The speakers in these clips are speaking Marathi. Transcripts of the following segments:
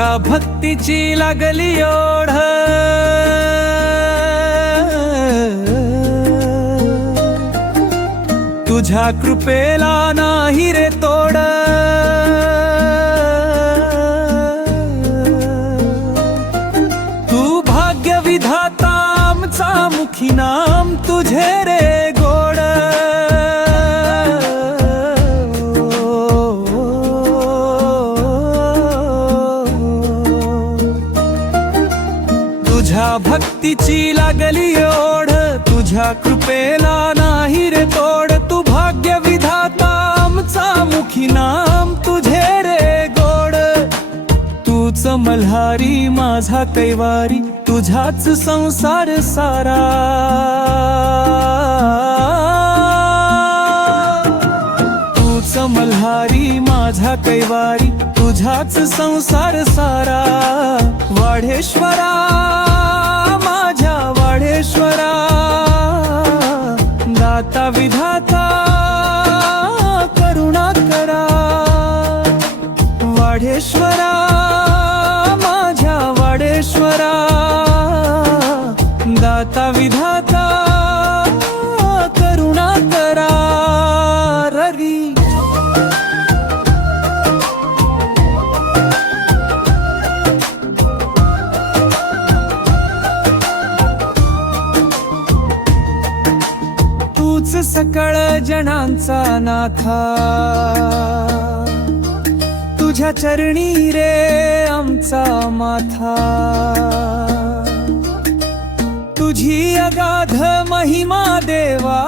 माझ्या भक्तीची लागली ओढ. तुझ्या कृपेला नाही रे तोड. तू भाग्य विधाता आमचा मुखी नाम तुझे रे भक्तीची लागली ओढ. तुझ्या कृपेला नाही रे तोड. तू भाग्य विधाता आमचा मुखी नाम तुझे रे गोड. तूच मल्हारी माझा कैवारी तुझाच संसार सारा. तूच मल्हारी माझा कैवारी तुझाच संसार सारा. वाढेश्वरा वाडेश्वरा माझ्या वाडेश्वरा दाता विधाता करुणा करा रवी. तूच सकळ जणांचा नाथा. तुझ्या चरणी रे आमचा माथा. तुझी अगाध महिमा देवा.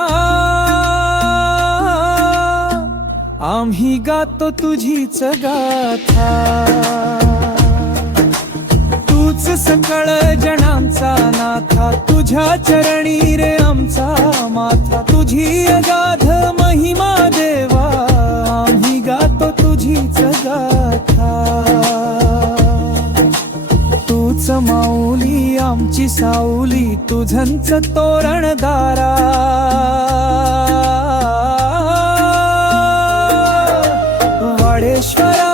आम्ही गातो तुझीच गाथा. तूच सकळ जणांचा नाथा. तुझ्या चरणी रे आमचा माथा. तुझी अगाध महिमा देवा माऊली साऊली तुझंच तोरण दारा. वाडेश्वरा